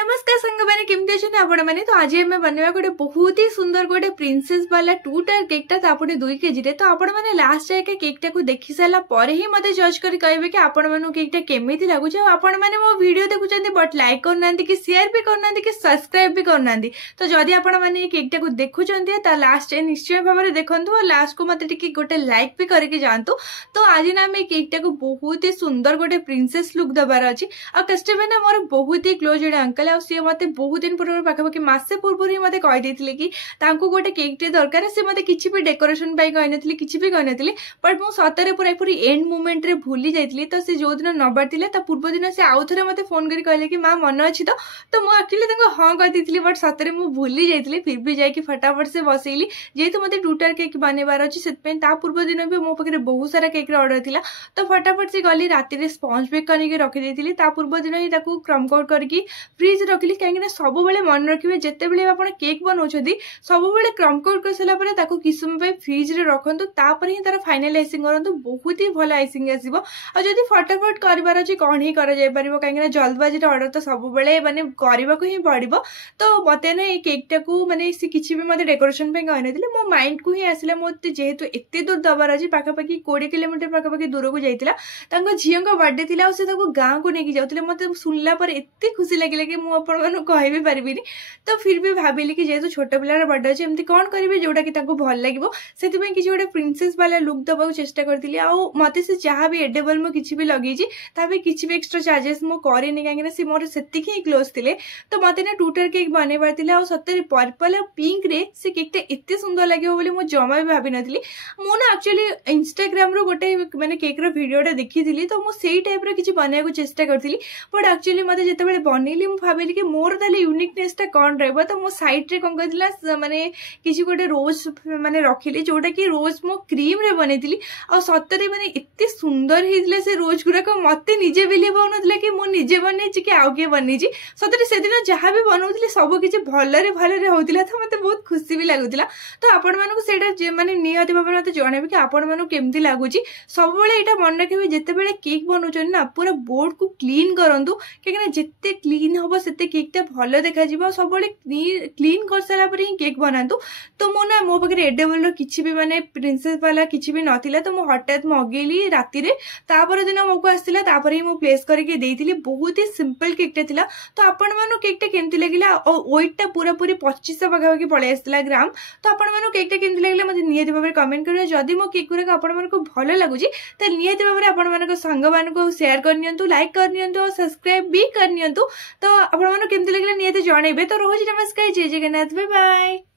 नमस्कार संग मैंने केमती अच्छे आपण मैंने तो आज आम बनवा गोटे बहुत ही सुंदर गोटे प्रिंसेस वाला 2 टायर केकटा तापुनी 2 केजी रे तो आपण मैंने लास्ट जाके केकटा को देखि सारा पर ही मते जज करी कहबे कि आपण मानु केकटा केमिति लागुछ आपण माने मो वीडियो देखुचंती बट लाइक करनांती कि शेयर भी करनांती कि सब्सक्राइब भी करनांती तो जदि आपण माने केकटा को देखुचंती ता लास्ट निश्चय भाव में देखंतु और लास्ट को मते टिके गोटे लाइक भी करके जानतु। तो आज ना मैं केकटा को बहुत ही सुंदर गोटे प्रिंसेस लुक दबार अछि आ कस्टमर ना मोर बहुत ही क्लोज जोडे अंकल आ सी मते बहुत दिन पूर्व पाखापाखि मासे पूर्व ही मते कहि देथिले कि तांको गोटे केकटे दरकार से मते किछि भी डेकोरेशन पाई कहि नथिले किछि भी कहि नथिले बट मो सतरे पूरी एंड मोमेंट रे भूली जाइतली तो से जो दिन नबारतिले ता पूर्व दिन से आउ थरे मते फोन करी कहले कि मां मन अछि तो मो एक्चुअली तांको हां कहि दिथिली बट सतरे मो भूली जाइतली फिर भी जाई कि फटाफट से बसैली जेतु मते टूटर केक बनेबार अछि सेतपे ता पूर्व दिन भी मो पकरे बहुत सारा केक रे ऑर्डर थिला तो फटाफट से गली राति रे स्पंज बेक करिके रखि देथिली ता पूर्व दिन ही ताकू क्रम कोड करके फ्रिज रखिली कहीं सब बेले मन रखिए जिते बड़े आप केक बनाऊँच सब बेले क्रम कोड कर सारा किस समय फ्रिज रे रखु तापर ही तार फाइनल आइसिंग करूँ बहुत ही भल आइसिंग आसो और जब फटाफट करार अच्छी कौन ही कहीं जल्दबाजी ऑर्डर तो सब बेले मानने करने को ही पड़ो तो मत ना ये केकटा को मानने सी किसी भी मतलब डेकोरेशन कही ना मो माइंड को ही आसला मत जेहेतु एत दूर दबार अच्छी पाखापाखि 20 किलोमीटर पाखापाखि दूर को जाता झील का बर्थडे थी गाँव को लेकिन जाते मत शुणला एत खुशी लगे कि मुझे कह भी पारि तो फिर भी भाविली कि जेहेतु छोट पिलार बर्थडे अच्छे एमती कौन करेंगे जोटा कि भल लगे से किसी गोटे प्रिंसेस वाला लुक दबाक चेष्टा करी मत से जहाँ भी एडेबल मुझे किसी भी लगे किसी भी एक्सट्रा चार्जेस मुझे करेनि कहीं सी मोर से ही क्लोज थे तो मत ना 2 टायर केक बनवार था सतरे पर्पल और पिंक रे से केकटा एत सुंदर लगे मुझे जमा भी भाभी नी मुझे एक्चुअली इंस्टाग्राम गोटे मैंने केक भिडियोटा देखी तो मुझे टाइप किसी बनवाक चेष्टा करी बट एक्चुअली मत जिते बनइली भाविली कि मोर ताले यूनिकनेसटा कौन रहा तो मो साइड रे कौन कहला माने किसी गोटे रोज माने रखिली जोटा कि रोज मो क्रीम रे बनैतिली आ सतरे माने एते सुंदर हेतिले से रोज गुरा को मते निजे बिलीव होनथले कि मो निजे बनैछि कि आउ के बनैछि सतरे से दिन जहां भी बनौतिले सब किछि भलरे होतिला तो मते बहुत खुशी भी लागुतिला तो आपण मानको सेटा माने नियति भाबरे मते जणाबे कि आपण मानको केमति लागुछि सब बेले एटा मन रखिबे जते बेले केक बनौछन ना पूरा बोर्ड को क्लीन करंतु कि जते क्लीन होबो सेते केकटा भल देखा जीव सब क्लीन कर सारा पर ही केक बनातु तो मो ना मो पाखे एडेबल किसी भी माने प्रिंसेस वाला किसी भी नथिला तो मो हठात मगेली राति रे तापर दिन मो को आसला तापर ही मो प्लेस करके देइथिली बहुत ही सिंपल केकटा थिला तो आपण मानो केकटा केमति लागिला और वेटटा पूरा पूरी 2500 पाखापाखि पळे आसला ग्राम तो आपण मानो केकटा केमति लागिला मते नियति भाबरे कमेंट करियो जदि मो केक गुरा आपण मानको भलो लागुची त नियति भाबरे आपण मानको संग मानको शेयर करनियंतु लाइक करनियंतु और सब्सक्राइब भी करनियंतु तो आपण मानो केमति लागिला नियति जणैबे तो रोज नमस्कार जय जगन्नाथ बाय बाय।